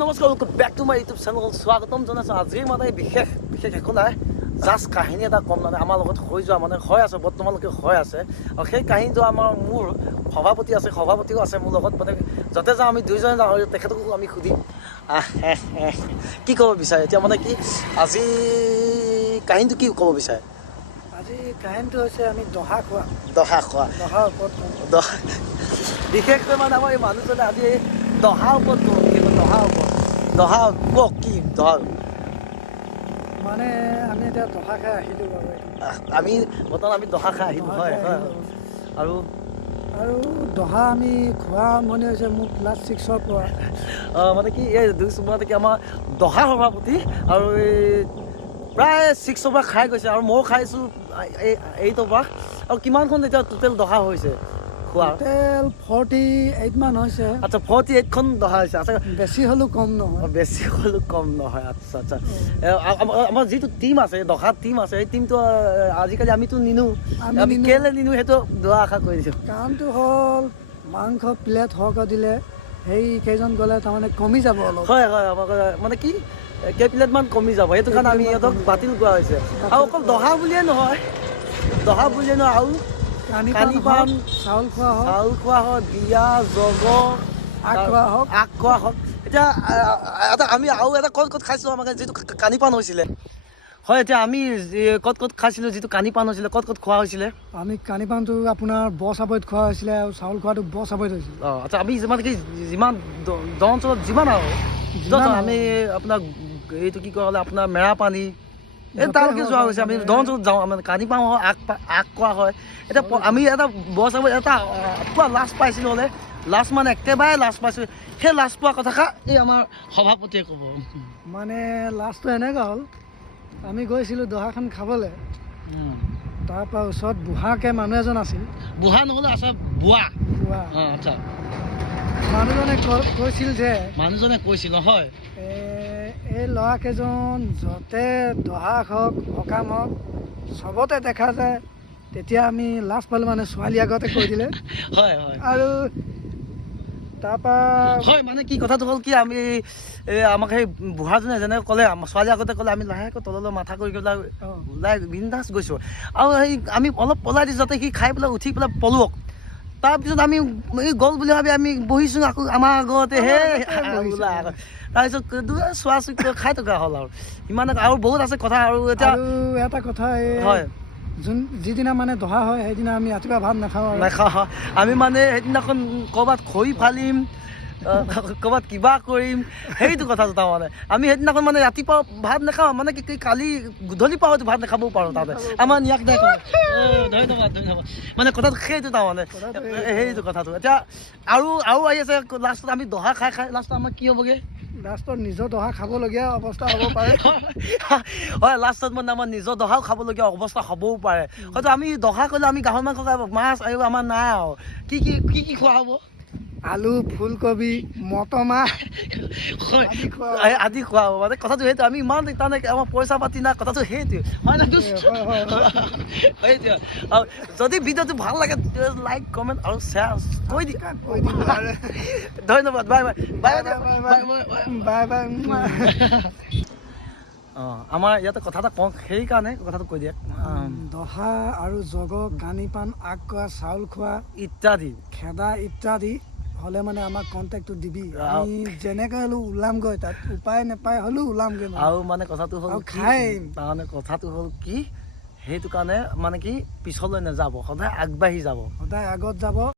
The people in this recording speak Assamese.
নমস্কাৰ, welcome back to my YouTube channel. স্বাগতম জনাইছোঁ। আজি মানে বিশেষ একো নাই, জাষ্ট কাহিনী এটা কম। মানে আমাৰ লগত হৈ যোৱা মানে হৈ আছে, বৰ্তমানলৈকে হৈ আছে। আৰু সেই কাহিনীটো মোৰ সভাপতিও আছে মোৰ লগত। মানে য'তে যাওঁ আমি দুইজনে যাওঁ, তেখেতকো আমি সুধিম কি ক'ব বিচাৰে। এতিয়া মানে কি আজি কাহিনীটো কি ক'ব বিচাৰে? আজি কাহিনীটো হৈছে আমি দহা খোৱা। দহা ওপৰত বিশেষকৈ মানে আমাৰ এই মানুহজনে আজি দহাৰ ওপৰত কওক কি দহা। মানে আমি এতিয়া দহা খাই আহিলোঁ বাৰু। আমি বৰ্তমান দহা খাই আহিলোঁ। হয় আৰু দহা আমি খোৱা আৰম্ভণি হৈছে মোৰ ক্লাছ 6ৰ পৰা। মানে কি এই মানে কি আমাৰ দহা সভাপতি আৰু এই প্ৰায় 6ৰ পৰা খাই গৈছে, আৰু ময়ো খাইছোঁ 8ৰ পৰা। আৰু কিমানখন এতিয়া টোটেল দহা হৈছে? টোটেল 48 মান হৈছে। আচ্ছা, 48খন দহা হৈছে। আচ্ছা, বেছি হ'লেও কম নহয়। আচ্ছা। আমাৰ যিটো টীম আছে, দহা টীম আছে, সেই টীমটো আজিকালি আমিতো নিনো। আমি কেলৈ নিনো সেইটো দোৱা আশা কৰিছোঁ। কাৰণটো হ'ল মাংস প্লেট সৰহকৈ দিলে সেই কেইজন গ'লে তাৰমানে কমি যাব অলপ। হয় আমাক মানে কি কেইপ্লেটমান কমি যাব, সেইটো কাৰণে আমি সিহঁতক বাতিল কৰা হৈছে। আৰু অকল দহা বুলিয়ে নহয়, আৰু কানি পাণ, চাউল খোৱা হয়, বিয়া যগ আগ খোৱা হওক। এতিয়া আমি আৰু এটা ক'ত খাইছিলোঁ, আমাক যিটো কানি পাণ হৈছিলে। হয়, এতিয়া আমি ক'ত খাইছিলোঁ যিটো কানি পাণ হৈছিলে, ক'ত খোৱা হৈছিলে? আমি কানি পাণটো আপোনাৰ বৰচাপৰিত খোৱা হৈছিলে, আৰু চাউল খোৱাটো বৰচাপৰিত হৈছিলে। আচ্ছা, আমি যিমান দহ অঞ্চলত যিমান আৰু আমি আপোনাৰ এইটো কি কয় আপোনাৰ মেৰাপানী তালৈকে যোৱা হৈছে। আমি দহ অঞ্চলত যাওঁ, মানে কানি পাওঁ হয়, আগ খোৱা হয়। এতিয়া আমি এটা বৰচাপৰিত এটা পুৰা লাজ পাইছিলোঁ, হ'লে লাজ মানে একেবাৰে লাজ পাইছোঁ। সেই লাজ পোৱা কথা এই আমাৰ সভাপতিয়ে ক'ব। মানে লাজটো এনেকুৱা হ'ল, আমি গৈছিলোঁ দহাখন খাবলৈ। তাৰপৰা ওচৰত বুঢ়াকৈ মানুহ এজন আছিল। বুঢ়া নহ'লে আচ্ছা বুঢ়া। আচ্ছা, মানুহজনে কৈছিল হয়, এই ল'ৰাকেইজন য'তে দহা হওক সকাম হওক চবতে দেখা যায়। তেতিয়া আমি লাজ পালোঁ, মানে ছোৱালী আগতে কৈ দিলে। হয় আৰু তাৰপৰা হয় মানে কি কথাটো হ'ল কি, আমি আমাক সেই বুঢ়াজনে যেনেকৈ ক'লে, ছোৱালী আগতে ক'লে, আমি লাহেকৈ তললৈ মাথা কৰি পেলাই ওলাই বিন্দাছ গৈছোঁ। আৰু আমি অলপ পলাই দিছোঁ যাতে সি খাই পেলাই উঠি পেলাই পলুৱক। তাৰপিছত আমি গ'ল বুলি ভাবি আমি বহিছোঁ আকৌ আমাৰ আগতে তাৰপিছত চোৱা চুই খাই থকা হ'ল। আৰু ইমান আৰু বহুত আছে কথা। আৰু এতিয়া এটা কথা হয়, যিদিনা মানে দহা হয় সেইদিনা আমি ৰাতিপুৱা ভাত নাখাওঁ। আমি মানে সেইদিনাখন ক'ৰবাত খৰি ফালিম, ক'ৰবাত কিবা কৰিম, সেইটো কথাটো। তাৰমানে আমি সেইদিনাখন মানে ৰাতিপুৱা ভাত নাখাওঁ, মানে কি কালি গধূলি পৰা হয়তো ভাত নাখাবও পাৰোঁ। তাতে আমাৰ নিয়াক দেখা ধন্যবাদ। মানে কথাটো সেইটো, তাৰমানে সেইটো কথাটো। এতিয়া আৰু আহি আছে লাষ্টত আমি দহা খাই লাষ্টত আমাৰ কি হ'বগৈ? লাষ্টত নিজৰ দহা খাবলগীয়া অৱস্থা হ'ব পাৰে। হয়, লাষ্টত মানে আমাৰ নিজৰ দহাও খাবলগীয়া অৱস্থা হ'বও পাৰে। হয়তো আমি দহা কৰিলে আমি গাহৰি মাংস খাব, মাছ আৰু আমাৰ নাই আৰু কি খোৱা হ'ব? আলু, ফুলকবি, মটৰ মাহ আদি খোৱা হ'ব। মানে কথাটো সেইটো, আমি ইমান তাৰমানে আমাৰ পইচা পাতি নাই, কথাটো সেইটো হয় না? সেইটোৱে। আৰু যদি ভিডিঅ'টো ভাল লাগে, লাইক কমেণ্ট আৰু শ্বেয়াৰ কৈ দিব। ধন্যবাদ, বাই। আমাৰ ইয়াতে কথা এটা কওঁ, সেইকাৰণে কথাটো কৈ দিয়ে। দহা আৰু যগ, কানি পাণ, আগ খোৱা, চাউল খোৱা ইত্যাদি, খেদা ইত্যাদি হ'লে মানে আমাক কণ্টেক্টটো দিবি। আমি যেনেকৈ হ'লেও ওলামগৈ, তাত উপায় নাপায় হ'লেও ওলামগৈ। আৰু মানে কথাটো হ'ল খাইম, তাৰমানে কথাটো হ'ল কি, সেইটো কাৰণে মানে কি পিছলৈ নাযাব, সদায় আগবাঢ়ি যাব, সদায় আগত যাব।